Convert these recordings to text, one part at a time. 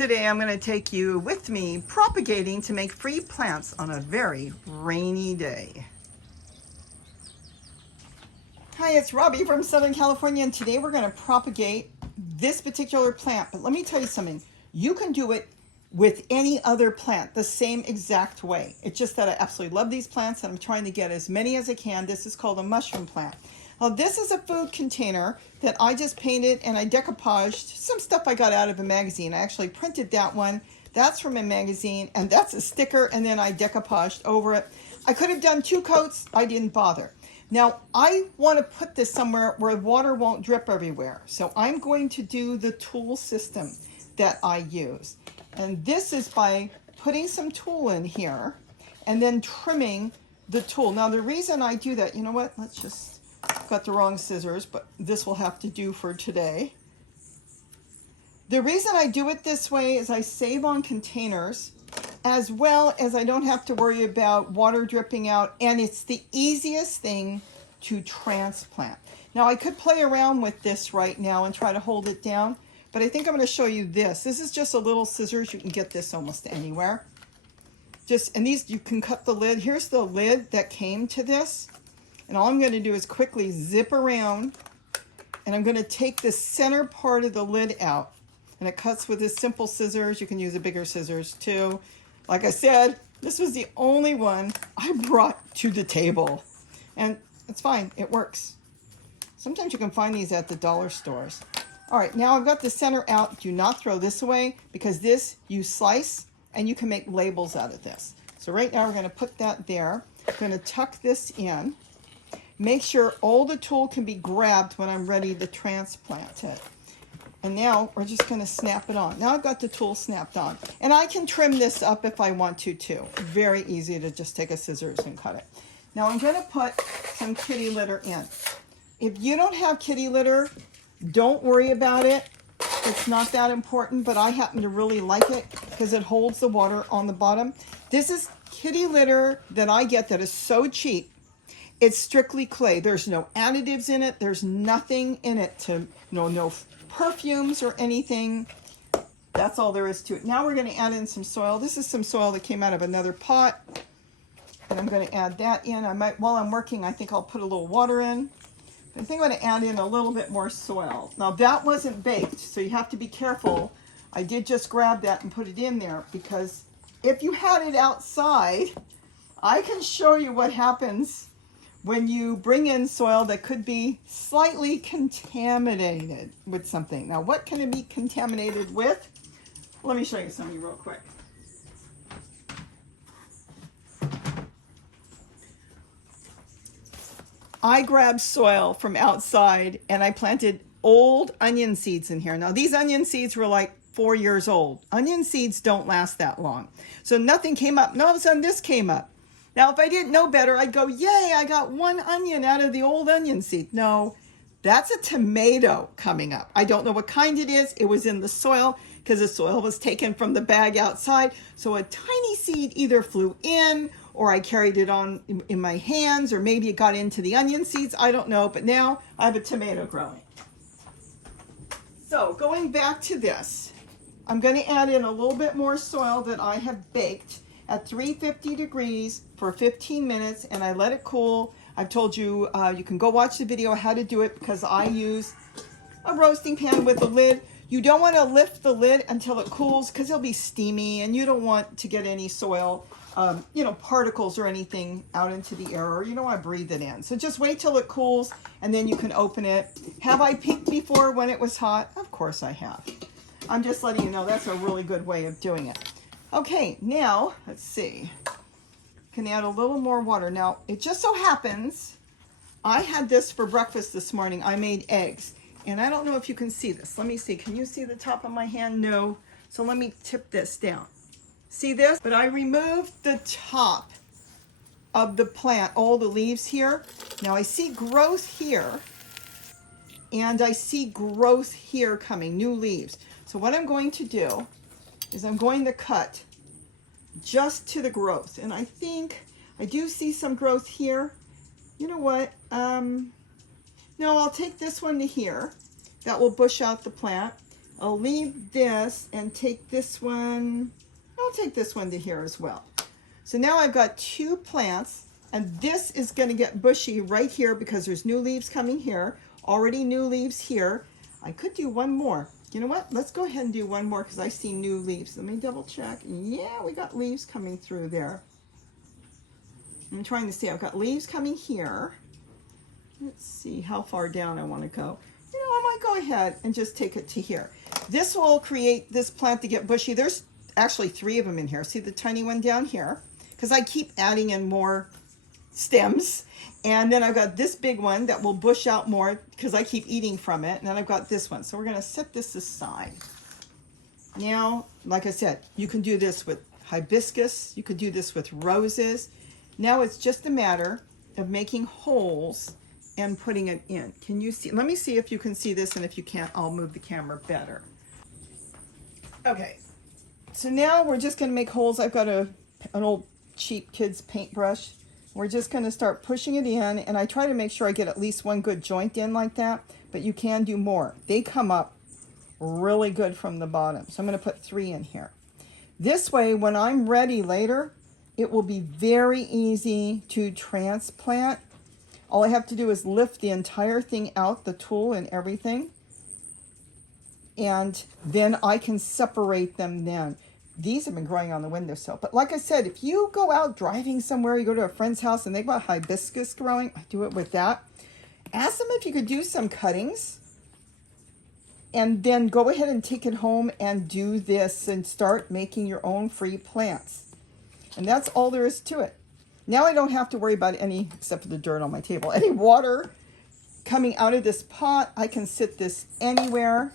Today I'm going to take you with me propagating to make free plants on a very rainy day. Hi, it's Robbie from Southern California, and today we're going to propagate this particular plant. But let me tell you something. You can do it with any other plant the same exact way. It's just that I absolutely love these plants and I'm trying to get as many as I can. This is called a mushroom plant. Now this is a food container that I just painted and I decoupaged some stuff I got out of a magazine. I actually printed that one. That's from a magazine, and that's a sticker, and then I decoupaged over it. I could have done 2 coats. I didn't bother. Now I want to put this somewhere where water won't drip everywhere. So I'm going to do the tool system that I use. And this is by putting some tool in here and then trimming the tool. Now the reason I do that, you know what, let's just, got the wrong scissors, but this will have to do for today. The reason I do it this way is I save on containers, as well as I don't have to worry about water dripping out, and it's the easiest thing to transplant. Now I could play around with this right now and try to hold it down, but I think I'm going to show you this. This is just a little scissors. You can get this almost anywhere. And these, you can cut the lid. Here's the lid that came to this. And all I'm going to do is quickly zip around, and I'm going to take the center part of the lid out. And it cuts with this simple scissors. You can use a bigger scissors too. Like I said, this was the only one I brought to the table. And it's fine, it works. Sometimes you can find these at the dollar stores. All right, now I've got the center out. Do not throw this away, because this you slice and you can make labels out of this. So right now we're going to put that there. I'm going to tuck this in. Make sure all the tool can be grabbed when I'm ready to transplant it. And now we're just going to snap it on. Now I've got the tool snapped on. And I can trim this up if I want to too. Very easy to just take a scissors and cut it. Now I'm going to put some kitty litter in. If you don't have kitty litter, don't worry about it. It's not that important, but I happen to really like it because it holds the water on the bottom. This is kitty litter that I get that is so cheap. It's strictly clay. There's no additives in it. There's nothing in it to, no perfumes or anything. That's all there is to it. Now we're going to add in some soil. This is some soil that came out of another pot. And I'm going to add that in. I might, while I'm working, I think I'll put a little water in. I think I'm going to add in a little bit more soil. Now that wasn't baked, so you have to be careful. I did just grab that and put it in there, because if you had it outside, I can show you what happens when you bring in soil that could be slightly contaminated with something. Now, what can it be contaminated with? Let me show you something real quick. I grabbed soil from outside and I planted old onion seeds in here. Now, these onion seeds were like 4 years old. Onion seeds don't last that long. So nothing came up, and all of a sudden this came up. Now, if I didn't know better, I'd go, yay, I got 1 onion out of the old onion seed. No, that's a tomato coming up. I don't know what kind it is. It was in the soil because the soil was taken from the bag outside. So a tiny seed either flew in, or I carried it on in my hands, or maybe it got into the onion seeds. I don't know, but now I have a tomato growing. So going back to this, I'm going to add in a little bit more soil that I have baked at 350 degrees for 15 minutes, and I let it cool. I've told you, you can go watch the video how to do it, because I use a roasting pan with a lid. You don't want to lift the lid until it cools, because it'll be steamy, and you don't want to get any soil, particles or anything out into the air, or you don't want to breathe it in. So just wait till it cools, and then you can open it. Have I peeked before when it was hot? Of course I have. I'm just letting you know that's a really good way of doing it. Okay, now, let's see. Can add a little more water. Now, it just so happens, I had this for breakfast this morning. I made eggs, and I don't know if you can see this. Let me see. Can you see the top of my hand? No. So let me tip this down. See this? But I removed the top of the plant, all the leaves here. Now I see growth here, and I see growth here coming, new leaves. So what I'm going to do is I'm going to cut just to the growth. And I think I do see some growth here. You know what? No, I'll take this one to here. That will bush out the plant. I'll leave this and take this one. I'll take this one to here as well. So now I've got 2 plants, and this is going to get bushy right here because there's new leaves coming here. Already new leaves here. I could do one more. You know what? Let's go ahead and do one more because I see new leaves. Let me double check. Yeah, we got leaves coming through there. I'm trying to see. I've got leaves coming here. Let's see how far down I want to go. You know, I might go ahead and just take it to here. This will create this plant to get bushy. There's actually 3 of them in here. See the tiny one down here? Because I keep adding in more stems. And then I've got this big one that will bush out more because I keep eating from it. And then I've got this one. So we're going to set this aside. Now, like I said, you can do this with hibiscus. You could do this with roses. Now it's just a matter of making holes and putting it in. Can you see? Let me see if you can see this, and if you can't, I'll move the camera better. Okay, so now we're just going to make holes. I've got an old cheap kid's paintbrush. We're just going to start pushing it in, and I try to make sure I get at least one good joint in like that, but you can do more. They come up really good from the bottom, so I'm going to put 3 in here. This way, when I'm ready later, it will be very easy to transplant. All I have to do is lift the entire thing out, the tool and everything, and then I can separate them then. These have been growing on the windowsill. But like I said, if you go out driving somewhere, you go to a friend's house and they've got hibiscus growing, I do it with that. Ask them if you could do some cuttings and then go ahead and take it home and do this and start making your own free plants. And that's all there is to it. Now I don't have to worry about any, except for the dirt on my table, any water coming out of this pot. I can sit this anywhere.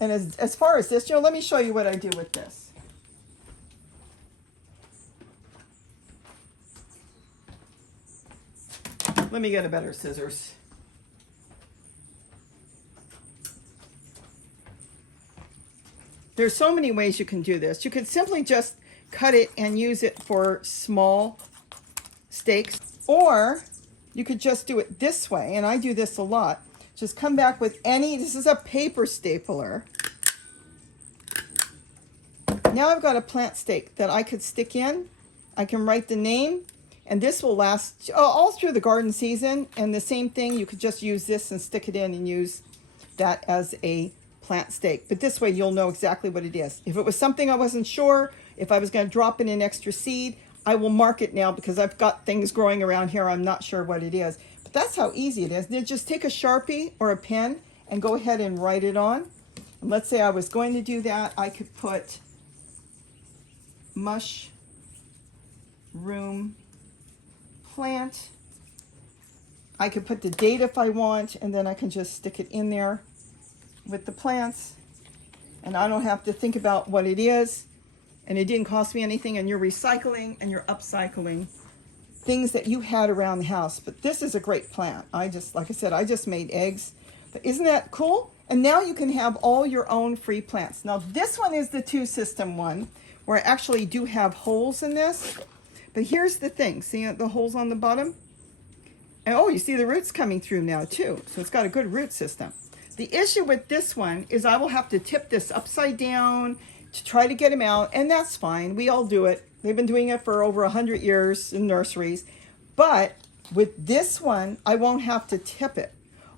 And as far as this, let me show you what I do with this. Let me get a better scissors. There's so many ways you can do this. You could simply just cut it and use it for small stakes, or you could just do it this way, and I do this a lot. Just come back with this is a paper stapler. Now I've got a plant stake that I could stick in. I can write the name, and this will last all through the garden season. And the same thing, you could just use this and stick it in and use that as a plant stake. But this way you'll know exactly what it is. If it was something I wasn't sure, if I was going to drop in an extra seed, I will mark it now because I've got things growing around here. I'm not sure what it is. But that's how easy it is. Then just take a Sharpie or a pen and go ahead and write it on. And let's say I was going to do that. I could put mushroom plant. I could put the date if I want, and then I can just stick it in there with the plants. And I don't have to think about what it is. And it didn't cost me anything, and you're recycling and you're upcycling things that you had around the house. But this is a great plant. Like I said, I just made eggs. But isn't that cool? And now you can have all your own free plants. Now this one is the 2-system one, where I actually do have holes in this. But here's the thing. See the holes on the bottom? And oh, you see the roots coming through now too. So it's got a good root system. The issue with this one is I will have to tip this upside down to try to get them out, and that's fine. We all do it. They've been doing it for over 100 years in nurseries. But with this one, I won't have to tip it.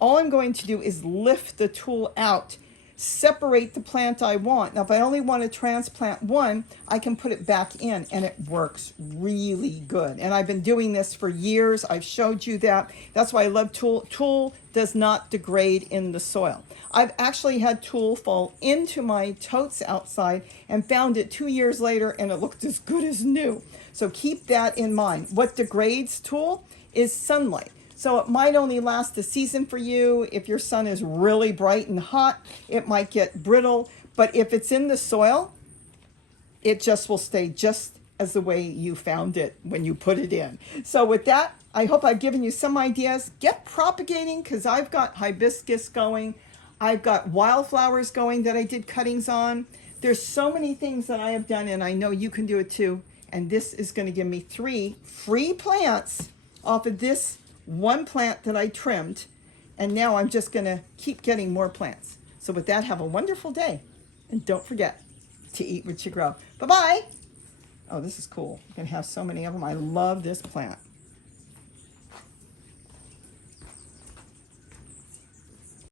All I'm going to do is lift the tool out, separate the plant I want. Now, if I only want to transplant one, I can put it back in, and it works really good. And I've been doing this for years. I've showed you that. That's why I love tool. Tool does not degrade in the soil. I've actually had tool fall into my totes outside and found it 2 years later, and it looked as good as new. So keep that in mind. What degrades tool is sunlight. So it might only last a season for you. If your sun is really bright and hot, it might get brittle. But if it's in the soil, it just will stay just as the way you found it when you put it in. So with that, I hope I've given you some ideas. Get propagating, because I've got hibiscus going. I've got wildflowers going that I did cuttings on. There's so many things that I have done, and I know you can do it too. And this is going to give me 3 free plants off of this one plant that I trimmed, and now I'm just going to keep getting more plants. So with that, have a wonderful day. And don't forget to eat what you grow. Bye-bye. Oh, this is cool. You can have so many of them. I love this plant.